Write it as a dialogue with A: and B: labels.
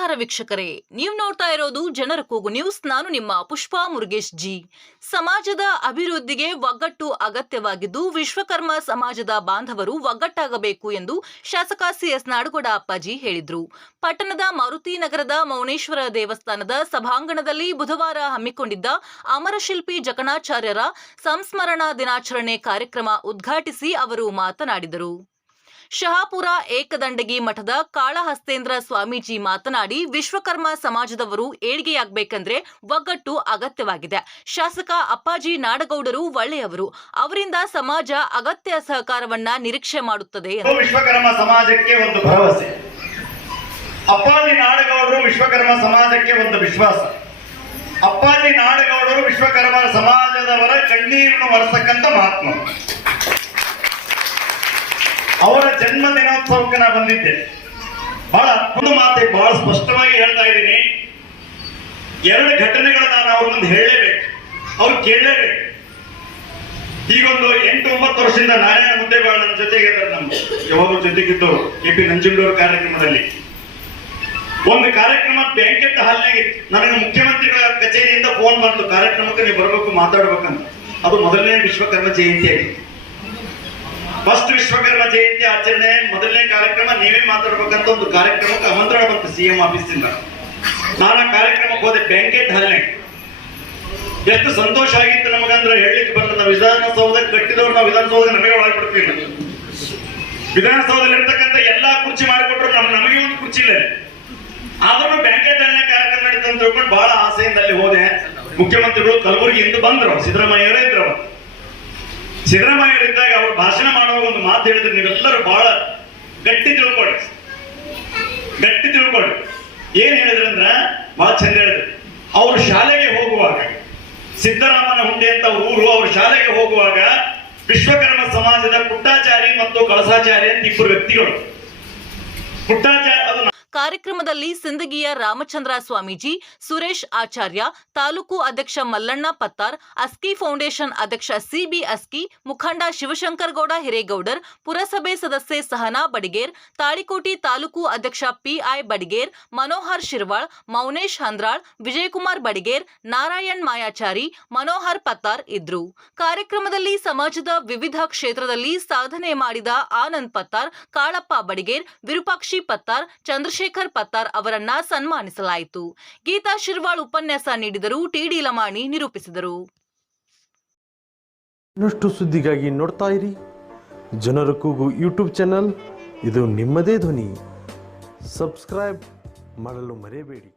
A: ನಮಸ್ಕಾರ ವೀಕ್ಷಕರೇ. ನೀವು ನೋಡ್ತಾ ಇರೋದು ಜನರ ಕೂಗು ನ್ಯೂಸ್. ನಾನು ನಿಮ್ಮ ಪುಷ್ಪಾ ಮುರುಗೇಶ್ ಜಿ. ಸಮಾಜದ ಅಭಿವೃದ್ಧಿಗೆ ಒಗ್ಗಟ್ಟು ಅಗತ್ಯವಾಗಿದ್ದು, ವಿಶ್ವಕರ್ಮ ಸಮಾಜದ ಬಾಂಧವರು ಒಗ್ಗಟ್ಟಾಗಬೇಕು ಎಂದು ಶಾಸಕ ಸಿಎಸ್ ನಾಡಗೌಡ ಅಪ್ಪಾಜಿ ಹೇಳಿದರು. ಪಟ್ಟಣದ ಮಾರುತಿ ನಗರದ ಮೌನೇಶ್ವರ ದೇವಸ್ಥಾನದ ಸಭಾಂಗಣದಲ್ಲಿ ಬುಧವಾರ ಹಮ್ಮಿಕೊಂಡಿದ್ದ ಅಮರಶಿಲ್ಪಿ ಜಕಣಾಚಾರ್ಯರ ಸಂಸ್ಮರಣಾ ದಿನಾಚರಣೆ ಕಾರ್ಯಕ್ರಮ ಉದ್ಘಾಟಿಸಿ ಅವರು ಮಾತನಾಡಿದರು. ಶಹಾಪುರ ಏಕದಂಡಗಿ ಮಠದ ಕಾಳಹಸ್ತೇಂದ್ರ ಸ್ವಾಮೀಜಿ ಮಾತನಾಡಿ, ವಿಶ್ವಕರ್ಮ ಸಮಾಜದವರು ಏಳ್ಗೆಯಾಗಬೇಕಂದ್ರೆ ಒಗ್ಗಟ್ಟು ಅಗತ್ಯವಾಗಿದೆ. ಶಾಸಕ ಅಪ್ಪಾಜಿ ನಾಡಗೌಡರು ಒಳ್ಳೆಯವರು. ಅವರಿಂದ ಸಮಾಜ ಅಗತ್ಯ ಸಹಕಾರವನ್ನ ನಿರೀಕ್ಷೆ ಮಾಡುತ್ತದೆ.
B: ವಿಶ್ವಕರ್ಮ ಸಮಾಜಕ್ಕೆ ಒಂದು ಭರವಸೆ. ಅಪ್ಪಾಜಿ ನಾಡಗೌಡರು ವಿಶ್ವಕರ್ಮ ಸಮಾಜಕ್ಕೆ ಒಂದು ವಿಶ್ವಾಸ. ಅಪ್ಪಾಜಿ ನಾಡಗೌಡರು ವಿಶ್ವಕರ್ಮ ಸಮಾಜದವರ ಕಣ್ಣೀರನ್ನು ಮರೆಸಕ್ಕಂತ ಮಹಾತ್ಮ. ಅವರ ಜನ್ಮ ದಿನೋತ್ಸವಕ್ಕೆ ನಾ ಬಂದಿದ್ದೆ. ಬಹಳ ಅದ್ಭುತ ಮಾತೆ ಬಹಳ ಸ್ಪಷ್ಟವಾಗಿ ಹೇಳ್ತಾ ಇದ್ದೀನಿ. ಎರಡು ಘಟನೆಗಳನ್ನ ನಾನು ಅವ್ರ ಮುಂದೆ ಹೇಳಲೇಬೇಕು. ಅವ್ರು ಕೇಳಲೇಬೇಕು. ಈಗೊಂದು ಎಂಟು ಒಂಬತ್ತು ವರ್ಷದಿಂದ ನಾರಾಯಣ ಮುದ್ದೇಬಾಳ ನನ್ನ ಜೊತೆಗೆ ನಮ್ಮ ಯಾವಾಗ ಜೊತೆಗಿದ್ದು ಕೆ ಪಿ ನಂಜುಂಡೂರು ಕಾರ್ಯಕ್ರಮದಲ್ಲಿ. ಒಂದು ಕಾರ್ಯಕ್ರಮ ಬ್ಯಾಂಕೆಟ್ ಹಾಲ್ನಾಗೆ ನನಗೆ ಮುಖ್ಯಮಂತ್ರಿಗಳ ಕಚೇರಿಯಿಂದ ಫೋನ್ ಬಂತು. ಕಾರ್ಯಕ್ರಮಕ್ಕೆ ನೀವು ಬರಬೇಕು, ಮಾತಾಡ್ಬೇಕಂತ. ಅದು ಮೊದಲನೇ ವಿಶ್ವಕರ್ಮ ಜಯಂತಿ ಆಗಿತ್ತು ಫಸ್ಟ್ ವಿಶ್ವಕರ್ಮ ಜಯಂತಿ ಆಚರಣೆ, ಮೊದಲನೇ ಕಾರ್ಯಕ್ರಮ, ನೀವೇ ಮಾತಾಡ್ಬೇಕಂತ ಒಂದು ಕಾರ್ಯಕ್ರಮಕ್ಕೆ ಆಮಂತ್ರಣ ಬಂತು ಸಿಎಂ ಆಫೀಸಿಂದ ನಾನು ಕಾರ್ಯಕ್ರಮಕ್ಕೆ ಹೋದೆ ಬ್ಯಾಂಕೆಟ್ ಹಲ್ಲೆ ಎಷ್ಟು ಸಂತೋಷ ಆಗಿತ್ತು ನಮಗಂದ್ರೆ ಹೇಳಲಿಕ್ಕೆ ನಾವು ವಿಧಾನಸೌಧ ಕಟ್ಟಿದವ್ರು ನಾವು ವಿಧಾನಸೌಧ ನಮಗೆ ಒಳಗೆ. ವಿಧಾನಸೌಧದಲ್ಲಿ ಇರ್ತಕ್ಕಂಥ ಎಲ್ಲಾ ಕುರ್ಚಿ ಮಾಡಿಕೊಟ್ರು ನಮ್ ನಮಗೆ ಒಂದು ಕುರ್ಚಿ ಇಲ್ಲ ಆದ್ರೂ ಬ್ಯಾಂಕೆಟ್ ಹಲ್ಲೆ ಕಾರ್ಯಕ್ರಮ ನಡೀತಂತ ತಿಳ್ಕೊಂಡು ಬಹಳ ಆಸೆಯಿಂದ ಅಲ್ಲಿ ಹೋದೆ. ಮುಖ್ಯಮಂತ್ರಿಗಳು ಕಲಬುರಗಿಯಿಂದ ಬಂದ್ರು ಸಿದ್ದರಾಮಯ್ಯವರೇ ಇದ್ರು ಅವಾಗ. ಸಿದ್ದರಾಮಯ್ಯರು ಇದ್ದಾಗ ಅವರು ಭಾಷಣ ಮಾಡುವಾಗ ಒಂದು ಮಾತು ಹೇಳಿದ್ರೆ. ನೀವೆಲ್ಲರೂ ಬಹಳ ಗಟ್ಟಿ ತಿಳ್ಕೊಳ್ಳಿ ಗಟ್ಟಿ ತಿಳ್ಕೊಳ್ಳಿ ಏನ್ ಹೇಳಿದ್ರಂದ್ರ ಬಹಳ ಚಂದ ಹೇಳಿದ್ರು. ಅವರು ಶಾಲೆಗೆ ಹೋಗುವಾಗ ಸಿದ್ದರಾಮನ ಹುಂಡಿ ಅಂತ ಊರು, ಅವ್ರ ಶಾಲೆಗೆ ಹೋಗುವಾಗ ವಿಶ್ವಕರ್ಮ ಸಮಾಜದ ಪುಟ್ಟಾಚಾರಿ ಮತ್ತು ಕಳಸಾಚಾರಿ ಅಂತ ಇಬ್ಬರು ವ್ಯಕ್ತಿಗಳು. ಪುಟ್ಟಾಚಾರಿ, ಅದು
A: ಕಾರ್ಯಕ್ರಮದಲ್ಲಿ ಸಿಂದಗಿಯ ರಾಮಚಂದ್ರ ಸ್ವಾಮೀಜಿ ಸುರೇಶ್ ಆಚಾರ್ಯ, ತಾಲೂಕು ಅಧ್ಯಕ್ಷ ಮಲ್ಲಣ್ಣ ಪತ್ತಾರ್, ಅಸ್ಕಿ ಫೌಂಡೇಶನ್ ಅಧ್ಯಕ್ಷ ಸಿಬಿ ಅಸ್ಕಿ, ಮುಖಂಡ ಶಿವಶಂಕರ್ ಗೌಡ ಹಿರೇಗೌಡರ್, ಪುರಸಭೆ ಸದಸ್ಯೆ ಸಹನಾ ಬಡಿಗೇರ್, ತಾಳಿಕೋಟಿ ತಾಲೂಕು ಅಧ್ಯಕ್ಷ ಪಿಐ ಬಡಿಗೇರ್, ಮನೋಹರ್ ಶಿರ್ವಾಳ್, ಮೌನೇಶ್ ಹಂದ್ರಾಳ್, ವಿಜಯಕುಮಾರ್ ಬಡಿಗೇರ್, ನಾರಾಯಣ್ ಮಾಯಾಚಾರಿ, ಮನೋಹರ್ ಪತ್ತಾರ್ ಇದ್ರು. ಕಾರ್ಯಕ್ರಮದಲ್ಲಿ ಸಮಾಜದ ವಿವಿಧ ಕ್ಷೇತ್ರದಲ್ಲಿ ಸಾಧನೆ ಮಾಡಿದ ಆನಂದ್ ಪತ್ತಾರ್, ಕಾಳಪ್ಪ ಬಡಿಗೇರ್, ವಿರೂಪಾಕ್ಷಿ ಪತ್ತಾರ್ ಚಂದ್ರಶೇಖರ್ ಪತ್ತಾರ್ ಅವರನ್ನ ಸನ್ಮಾನಿಸಲಾಯಿತು. ಗೀತಾ ಶಿರ್ವಾಳ್ ಉಪನ್ಯಾಸ ನೀಡಿದರು. ಟಿಡಿ ಲಮಾಣಿ ನಿರೂಪಿಸಿದರು.
C: ಇನ್ನಷ್ಟು ಸುದ್ದಿಗಾಗಿ ನೋಡ್ತಾ ಇರಿ. ಜನರ ಕೂಗು ಯೂಟ್ಯೂಬ್ ಚಾನಲ್. ಇದು ನಿಮ್ಮದೇ ಧ್ವನಿ. ಸಬ್ಸ್ಕ್ರೈಬ್ ಮಾಡಲು ಮರೆಯಬೇಡಿ.